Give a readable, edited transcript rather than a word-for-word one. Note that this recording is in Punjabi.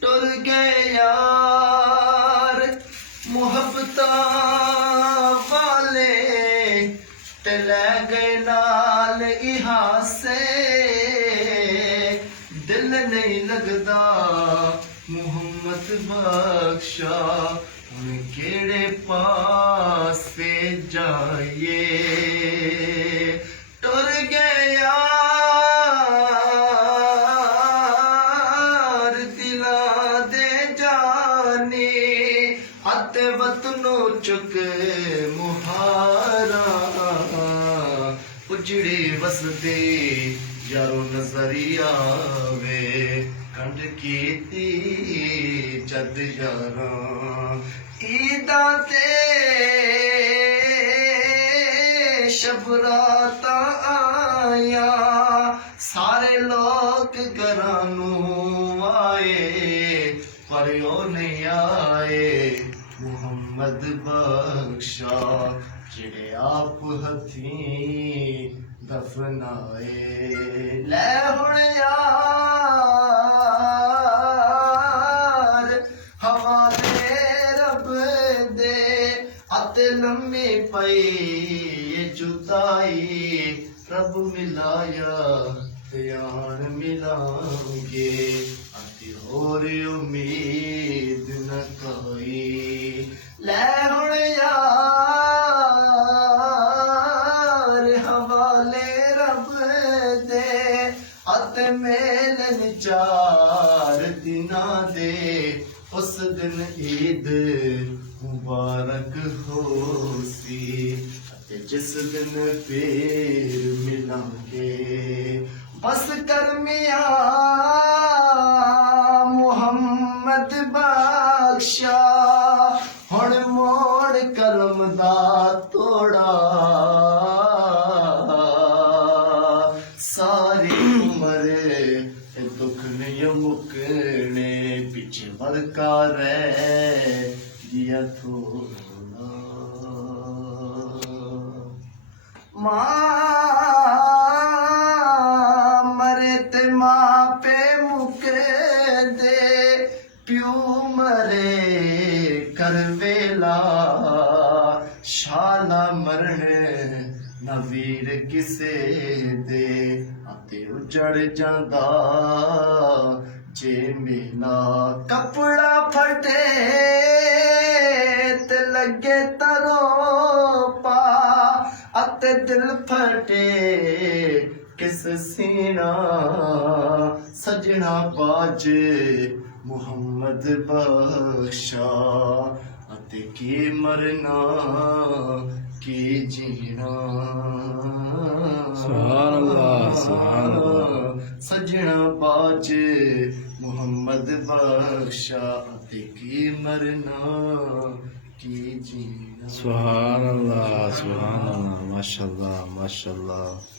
ਟੁਰ ਗਏ ਯਾਰ ਮੁਹੱਬਤਾਂ ਵਾਲੇ ਤੇ ਲੈ ਗਏ ਨਾਲ ਇਹਾਸੇ ਦਿਲ ਨਹੀਂ ਲੱਗਦਾ ਮੁਹੰਮਦ ਬਖਸ਼ਾ ਹੁਣ ਕਿਹੜੇ ਪਾਸੇ ਜਾਈਏ ਟੁਰ ਗਏ ਯਾਰ ਦਿਲਾਂ ਦੇ ਜਾਨੇ ਅਤੇ ਵਤਨੋਂ ਚੁੱਕ ਮੁਹਾਰਾ ਉਜੜੇ ਵਸਦੇ ਯਾਰੋ ਨਜ਼ਰੀ ਆਵੇ ਕੰਡ ਕੀਤੀ ਜਦ ਯਾਰਾਂ ਈਦਾਂ ਤੇ ਸ਼ਬਰਾਤਾਂ ਆਇਆ ਸਾਰੇ ਲੋਕ ਘਰਾਂ ਨੂੰ ਆਏ ਪਰ ਉਹ ਨਹੀਂ ਆਏ ਮੁਹੰਮਦ ਬਖਸ਼ਾ ਜਿਹੜੇ ਆਪ ਹੱਥੀਂ ਦਫਨਾਏ ਲੈ ਹੁਣ ਯਾਰ ਹਵਾਲੇ ਰੱਬ ਦੇ ਅਤੇ ਲੰਮੀ ਪਈ ਜੁਦਾਈ ਰੱਬ ਮਿਲਾਇਆ ਤੇ ਆਣ ਮਿਲਾਂਗੇ ਅਤੇ ਹੋਰ ਉਮੀਦ ਨ ਕੋਈ ਲੈ ਹੁਣ ਯਾਰ ਹਵਾਲੇ ਰੱਬ ਦੇ ਅਤੇ ਮੇਲਨ 4 ਦਿਨਾਂ ਦੇ ਉਸ ਦਿਨ ਈਦ ਮੁਬਾਰਕ ਹੋਸੀ ਅਤੇ ਜਿਸ ਦਿਨ ਫੇਰ ਮਿਲਾਂਗੇ ਬਸ ਕਰ ਮੀਆਂ ਮੁਹੰਮਦ ਬਖਸ਼ਾ ਹੁਣ ਮੋੜ ਕਲਮ ਦਾ ਤੋੜਾ ਸਾਰੀ ਉਮਰ ਦੁੱਖ ਨਹੀਂ ਮੁਕਣੇ ਪਿੱਛੇ ਵਰਕਾ ਰਹਿ ਗਿਆ ਥੋੜਾ ਮਾਂ ਮਰੇ ਤੇ ਮਾਪੇ ਮੁਕਦੇ ਪਿਓ ਮਰੇ ਕਰ ਵੇਲਾ ਸ਼ਾਲਾ ਮਰਨ ਨਾ ਵੀਰ ਕਿਸੇ ਦੇ ਅਤੇ ਉਜੜ ਜਾਂਦਾ ਜੇ ਮੇਲਾ ਕਪੜਾ ਫਟੇ ਤੇ ਲੱਗੇ ਤਰੋਪਾ ਅਤੇ ਦਿਲ ਫਟੇ ਕਿਸ ਸੀਨਾ ਸਜਣਾ ਬਾਜ ਮੁਹੰਮਦ ਬਖਸ਼ਾ ਅਤੇ ਕੀ ਮਰਨਾ ਕੀ ਜੀਣਾ ਸੁਭਾਨ ਅੱਲਾਹ ਸੁਭਾਨ ਅੱਲਾਹ ਸਜਣਾ ਬਾਜ ਮੁਹੰਮਦ ਬਖਸ਼ਾ ਅਤੇ ਕੀ ਮਰਨਾ ਕੀ ਜੀਣਾ ਸੁਭਾਨ ਅੱਲਾਹ ਮਾਸ਼ਾਅੱਲਾਹ ਮਾਸ਼ਾਅੱਲਾਹ